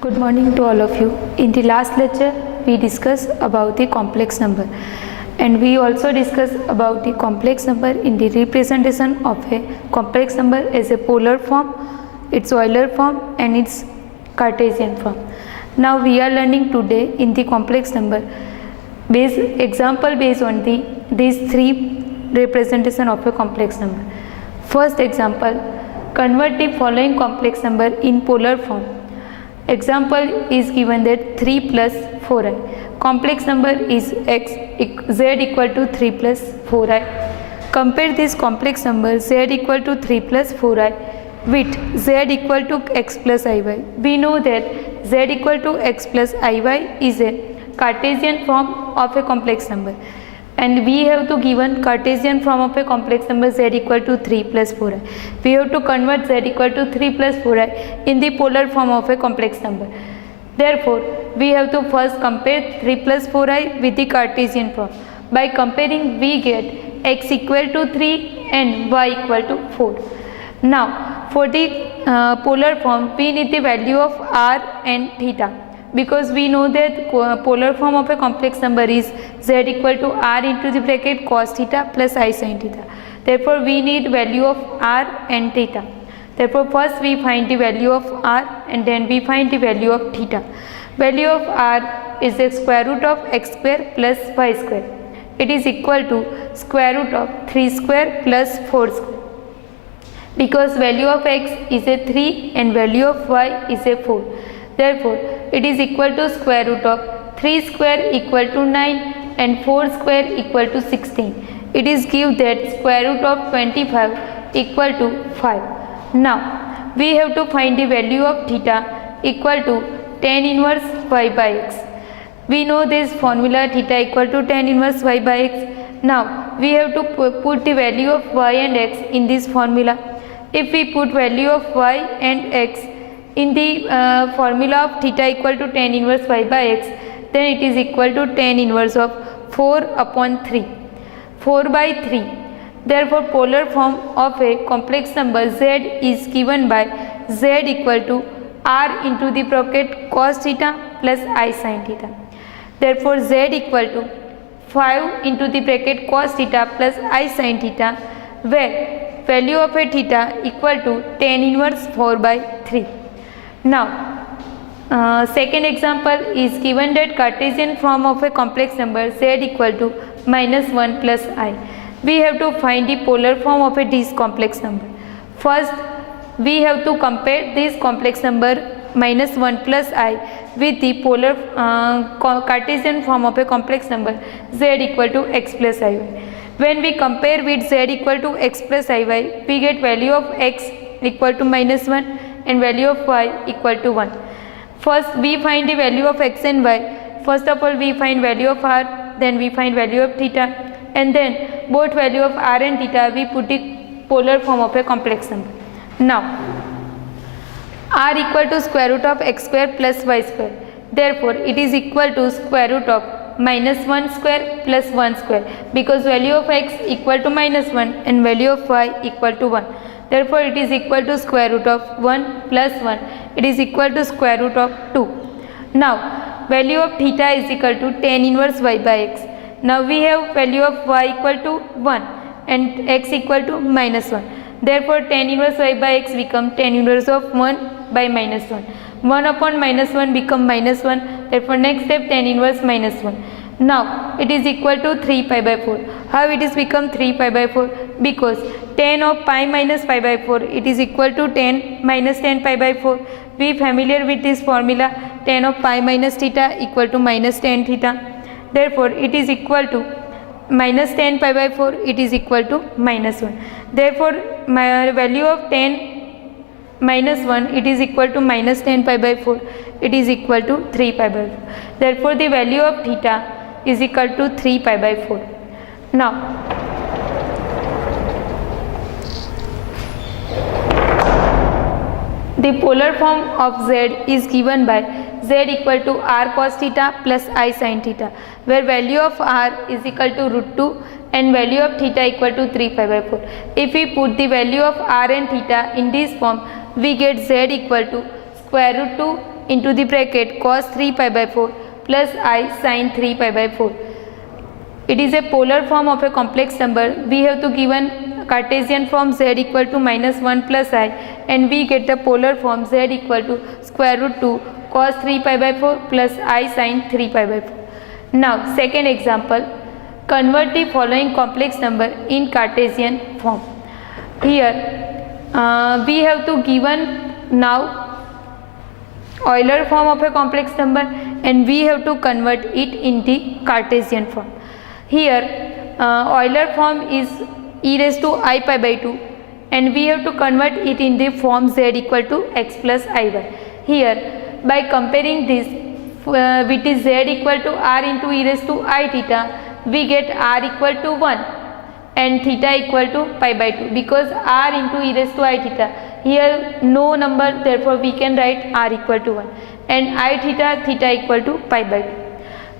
Good morning to all of you. In the last lecture, we discussed about the complex number, and we also discussed about the complex number in the representation of a complex number as a polar form, its Euler form, and its Cartesian form. Now we are learning today in the complex number example based on these three representation of a complex number. First example, convert the following complex number in polar form. Example is given that 3 plus 4i. Complex number is z equal to 3 plus 4i. Compare this complex number z equal to 3 plus 4i with z equal to x plus iy. We know that z equal to x plus iy is a Cartesian form of a complex number, and we have to given Cartesian form of a complex number z equal to 3 plus 4i. We have to convert z equal to 3 plus 4i in the polar form of a complex number. Therefore, we have to first compare 3 plus 4i with the Cartesian form. By comparing, we get x equal to 3 and y equal to 4. Now, for the polar form, we need the value of r and theta, because we know that polar form of a complex number is z equal to r into the bracket cos theta plus I sin theta. Therefore, we need value of r and theta. Therefore, first we find the value of r and then we find the value of theta. Value of r is the square root of x square plus y square. It is equal to square root of 3 square plus 4 square. Because value of x is a 3 and value of y is a 4. Therefore, it is equal to square root of 3 square equal to 9 and 4 square equal to 16. It is give that square root of 25 equal to 5. Now, we have to find the value of theta equal to tan inverse y by x. We know this formula theta equal to tan inverse y by x. Now, we have to put the value of y and x in this formula. If we put value of y and x in the formula of theta equal to tan inverse y by x, then it is equal to tan inverse of 4 upon 3, 4 by 3. Therefore, polar form of a complex number z is given by z equal to r into the bracket cos theta plus I sin theta. Therefore, z equal to 5 into the bracket cos theta plus I sin theta, where value of a theta equal to tan inverse 4 by 3. Now, second example is given that Cartesian form of a complex number z equal to minus 1 plus I. We have to find the polar form of this complex number. First, we have to compare this complex number minus 1 plus I with the polar Cartesian form of a complex number z equal to x plus iy. When we compare with z equal to x plus iy, we get value of x equal to minus 1 and value of y equal to 1. First, we find the value of x and y. First of all, we find value of r, then we find value of theta, and then both value of r and theta we put the polar form of a complex number. Now, r equal to square root of x square plus y square. Therefore, it is equal to square root of minus 1 square plus 1 square, because value of x equal to minus 1 and value of y equal to 1. Therefore, it is equal to square root of 1 plus 1. It is equal to square root of 2. Now, value of theta is equal to tan inverse y by x. Now, we have value of y equal to 1 and x equal to minus 1. Therefore, tan inverse y by x become tan inverse of 1 by minus 1. 1 upon minus 1 become minus 1. Therefore, next step tan inverse minus 1. Now, it is equal to 3 pi by 4. How it is become 3 pi by 4? Because tan of pi minus pi by 4, it is equal to tan minus tan pi by 4. We familiar with this formula, tan of pi minus theta equal to minus tan theta. Therefore, it is equal to minus tan pi by 4, it is equal to minus 1. Therefore, my value of tan minus 1, it is equal to minus tan pi by 4, it is equal to 3 pi by 4. Therefore, the value of theta is equal to 3 pi by 4. Now, the polar form of z is given by z equal to r cos theta plus I sin theta, where value of r is equal to root 2 and value of theta equal to 3 pi by 4. If we put the value of r and theta in this form, we get z equal to square root 2 into the bracket cos 3 pi by 4 plus I sin 3 pi by 4. It is a polar form of a complex number. We have to given Cartesian form z equal to minus 1 plus I, and we get the polar form z equal to square root 2 cos 3 pi by 4 plus I sin 3 pi by 4. Now second example, convert the following complex number in Cartesian form. Here we have to given now Euler form of a complex number, and we have to convert it in the Cartesian form. Here Euler form is e raised to I pi by 2, and we have to convert it in the form z equal to x plus iy. Here by comparing this with the z equal to r into e raised to I theta, we get r equal to 1 and theta equal to pi by 2, because r into e raised to I theta, here no number, therefore we can write r equal to 1, and I theta, theta equal to pi by 2.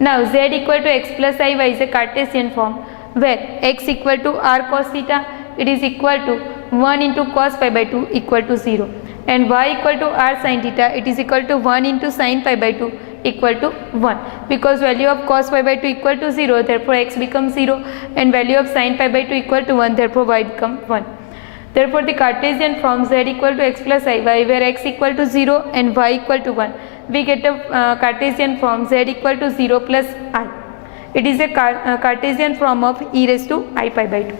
Now z equal to x plus iy is a Cartesian form, where x equal to r cos theta, it is equal to 1 into cos pi by 2 equal to 0, and y equal to r sin theta, it is equal to 1 into sin pi by 2 equal to 1, because value of cos pi by 2 equal to 0, therefore x becomes 0, and value of sin pi by 2 equal to 1, therefore y becomes 1. Therefore the Cartesian form z equal to x plus iy, where x equal to 0 and y equal to 1, we get a Cartesian form z equal to 0 plus I. It is a Cartesian form of e raised to I pi by 2.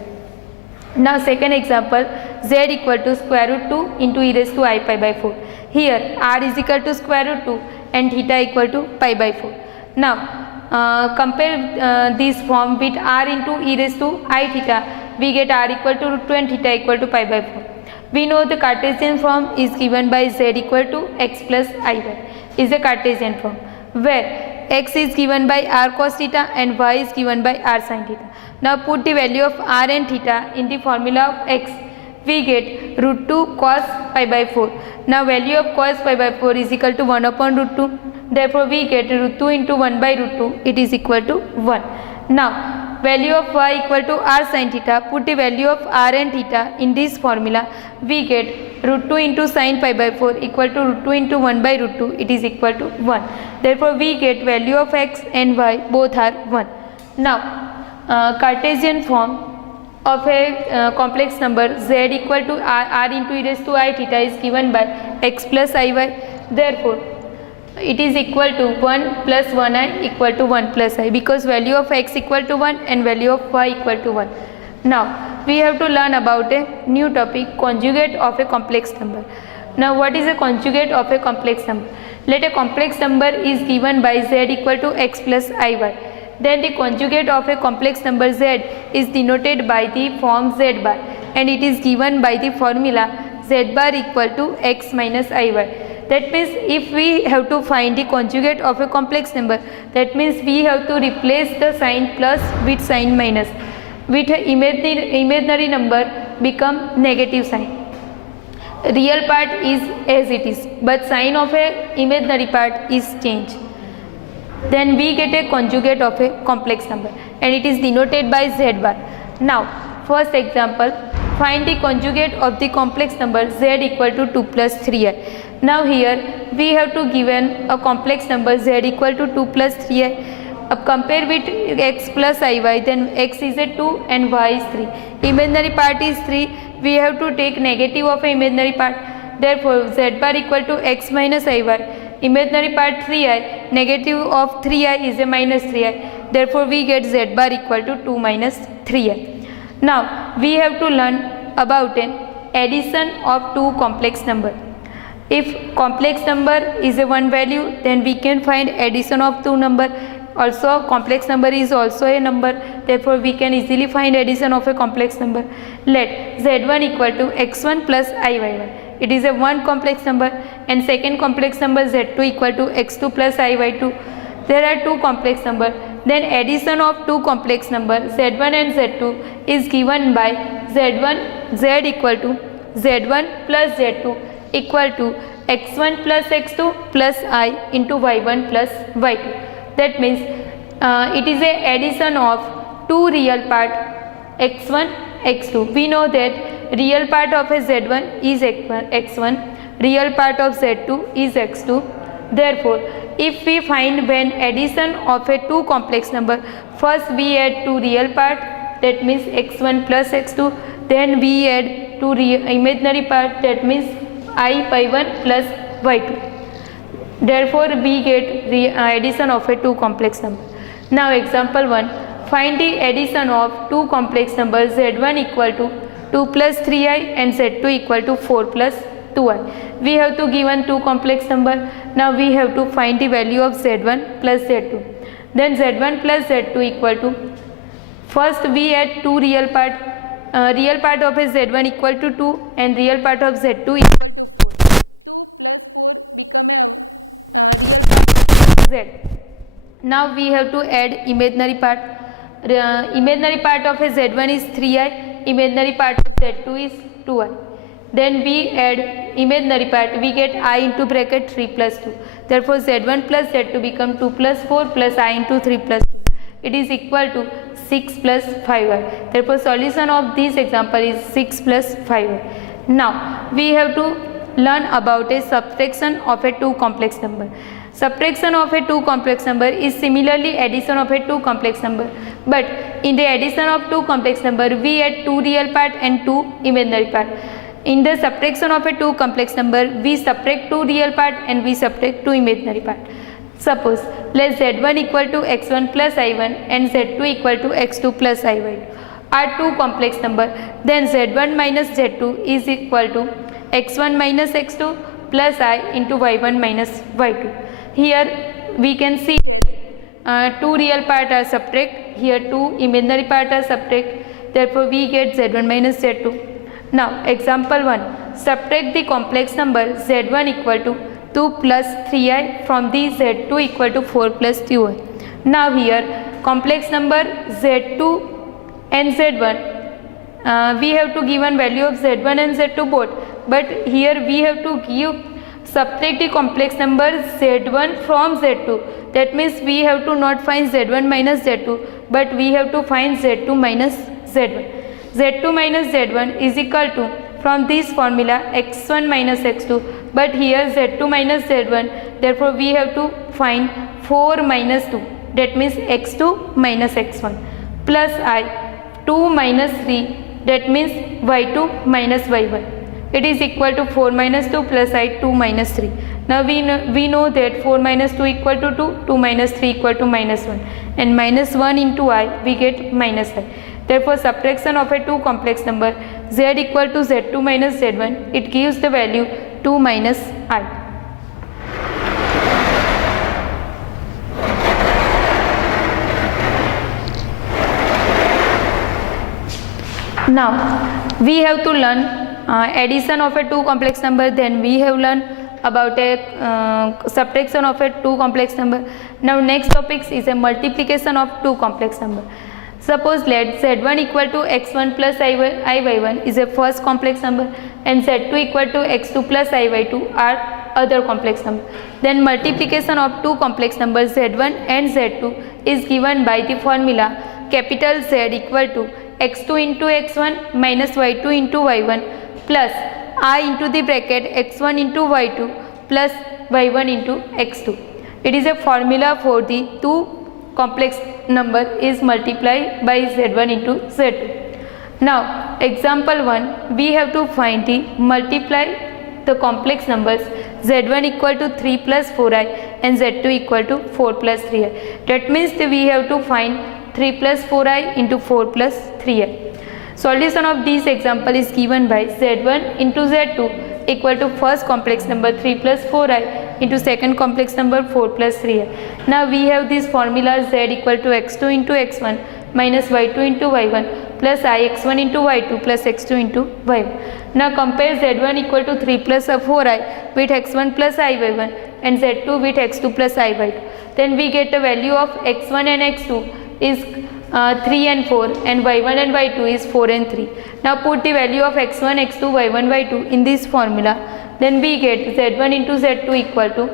Now second example, z equal to square root 2 into e raised to I pi by 4. Here r is equal to square root 2 and theta equal to pi by 4. Now compare this form with r into e raised to I theta, we get r equal to root 2 and theta equal to pi by 4. We know the Cartesian form is given by z equal to x plus iy, is a Cartesian form, where x is given by r cos theta and y is given by r sin theta. Now put the value of r and theta in the formula of x, we get root 2 cos pi by 4. Now value of cos pi by 4 is equal to 1 upon root 2, therefore we get root 2 into 1 by root 2, it is equal to 1. Now value of y equal to r sin theta, put the value of r and theta in this formula, we get root 2 into sin pi by 4 equal to root 2 into 1 by root 2, it is equal to 1. Therefore we get value of x and y both are 1. Now Cartesian form of a complex number z equal to r into e raised to I theta is given by x plus iy, therefore it is equal to 1 plus 1i equal to 1 plus I, because value of x equal to 1 and value of y equal to 1. Now we have to learn about a new topic, conjugate of a complex number. Now what is a conjugate of a complex number? Let a complex number is given by z equal to x plus iy, then the conjugate of a complex number z is denoted by the form z bar, and it is given by the formula z bar equal to x minus iy. That means if we have to find the conjugate of a complex number, that means we have to replace the sign plus with sign minus, with imaginary number become negative sign. Real part is as it is, but sign of a imaginary part is changed. Then we get a conjugate of a complex number, and it is denoted by z bar. Now first example, find the conjugate of the complex number z equal to 2 plus 3i. Now here we have to given a complex number z equal to 2 plus 3i. Compare with x plus iy, then x is a 2 and y is 3. Imaginary part is 3, we have to take negative of a imaginary part. Therefore z bar equal to x minus iy. Imaginary part 3i, negative of 3i is a minus 3i. Therefore we get z bar equal to 2 minus 3i. Now we have to learn about an addition of two complex number. If complex number is a one value, then we can find addition of two number. Also complex number is also a number, therefore we can easily find addition of a complex number. Let z1 equal to x1 plus iy1. It is a one complex number, and second complex number z2 equal to x2 plus iy2. There are two complex number. Then addition of two complex number z1 and z2 is given by z equal to z1 plus z2 equal to x1 plus x2 plus I into y1 plus y2. That means it is a addition of two real part x1 x2. We know that real part of a z1 is x1, real part of z2 is x2. Therefore, if we find when addition of a two complex number, first we add two real part, that means x1 plus x2, then we add two imaginary part, that means I y1 plus y2. Therefore, we get the addition of a two complex number. Now example 1, find the addition of two complex numbers z1 equal to 2 plus 3i and z2 equal to 4 plus 2i. We have to given two complex number. Now we have to find the value of z1 plus z2. Then z1 plus z2 equal to, first we add two real part. Real part of a z1 equal to 2 and real part of z2 equal to z. Now we have to add imaginary part. Imaginary part of a z1 is 3i, imaginary part of z2 is 2i. Then we add imaginary part, we get I into bracket 3 plus 2. Therefore, z1 plus z2 become 2 plus 4 plus I into 3 plus 2. It is equal to 6 plus 5i. Therefore, solution of this example is 6 plus 5i. Now, we have to learn about a subtraction of a two complex number. Subtraction of a two complex number is similarly addition of a two complex number, but in the addition of two complex number, we add two real part and two imaginary part. In the subtraction of a two complex number, we subtract two real part and we subtract two imaginary part. Suppose let z1 equal to x1 plus i1 and z2 equal to x2 plus i2 are two complex number, then z1 minus z2 is equal to x1 minus x2 plus I into y1 minus y2. Here we can see two real part are subtract, here two imaginary part are subtract, therefore we get z1 minus z2. Now example 1, subtract the complex number z1 equal to 2 plus 3i from the z2 equal to 4 plus 2i. Now here complex number z2 and z1, we have to given value of z1 and z2 both, but here we have to give subtract the complex number z1 from z2. That means we have to not find z1 minus z2, but we have to find z2 minus z1. z2 minus z1 is equal to, from this formula, x1 minus x2, but here z2 minus z1, therefore we have to find 4 minus 2, that means x2 minus x1, plus I 2 minus 3, that means y2 minus y1. It is equal to 4 minus 2 plus I 2 minus 3. Now we know that 4 minus 2 equal to 2, 2 minus 3 equal to minus 1, and minus 1 into I we get minus I. Therefore, subtraction of a two complex number z equal to z2 minus z1, it gives the value 2 minus I. Now we have to learn addition of a two complex number, then we have learned about a subtraction of a two complex number. Now next topic is a multiplication of two complex number. Suppose let z1 equal to x1 plus iy1 is a first complex number and z2 equal to x2 plus iy2 are other complex number. Then multiplication of two complex numbers z1 and z2 is given by the formula capital Z equal to x2 into x1 minus y2 into y1 plus I into the bracket x1 into y2 plus y1 into x2. It is a formula for the two complex number is multiplied by z1 into z2. Now example 1, we have to find the multiply the complex numbers z1 equal to 3 plus 4i and z2 equal to 4 plus 3i. That means we have to find 3 plus 4i into 4 plus 3i. Solution of this example is given by z1 into z2 equal to first complex number 3 plus 4i into second complex number 4 plus 3i. Now we have this formula z equal to x2 into x1 minus y2 into y1 plus ix1 into y2 plus x2 into y1. Now compare z1 equal to 3 plus 4i with x1 plus iy1 and z2 with x2 plus iy2. Then we get the value of x1 and x2 is 3 and 4 and y1 and y2 is 4 and 3. Now put the value of x1, x2, y1, y2 in this formula. Then we get z1 into z2 equal to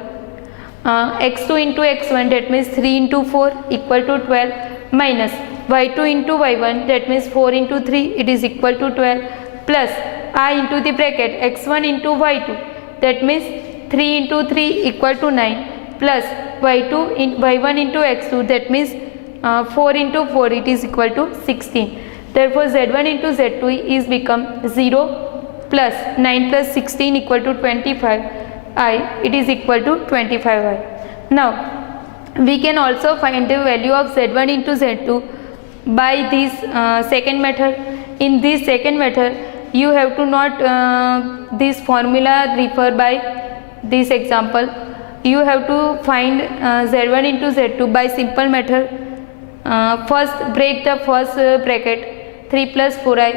x2 into x1, that means 3 into 4 equal to 12, minus y2 into y1, that means 4 into 3, it is equal to 12, plus I into the bracket x1 into y2, that means 3 into 3 equal to 9 plus y1 into x2, that means 4 into 4, it is equal to 16. Therefore z1 into z2 is become 0 plus 9 plus 16 equal to 25i, it is equal to 25i. Now we can also find the value of z1 into z2 by this second method. In this second method you have to not this formula refer by this example. You have to find z1 into z2 by simple method. First break the first bracket, 3 plus 4i,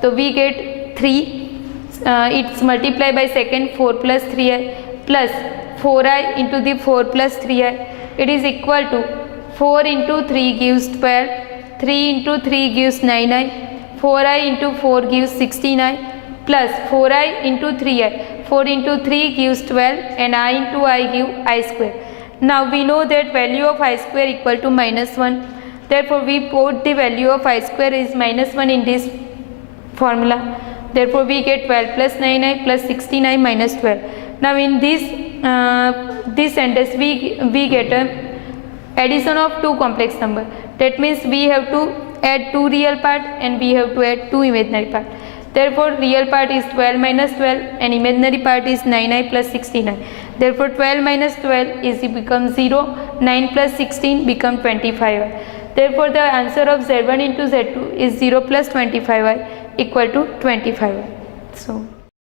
so we get 3, it's multiplied by second 4 plus 3i plus 4i into the 4 plus 3i, it is equal to 4 into 3 gives 12, 3 into 3 gives 9i, 4i into 4 gives 16i plus 4i into 3i, 4 into 3 gives 12 and I into I give I square. Now we know that value of I square equal to -1. Therefore we put the value of I square is -1 in this formula. Therefore we get 12 plus 9i plus 16i minus 12. Now in this sentence we get a addition of two complex number. That means we have to add two real part and we have to add two imaginary part. Therefore real part is 12 minus 12 and imaginary part is 9i plus 16i. Therefore 12 minus 12 is become 0, 9 plus 16 become 25i. Therefore the answer of z1 into z2 is 0 plus 25i equal to 25i. So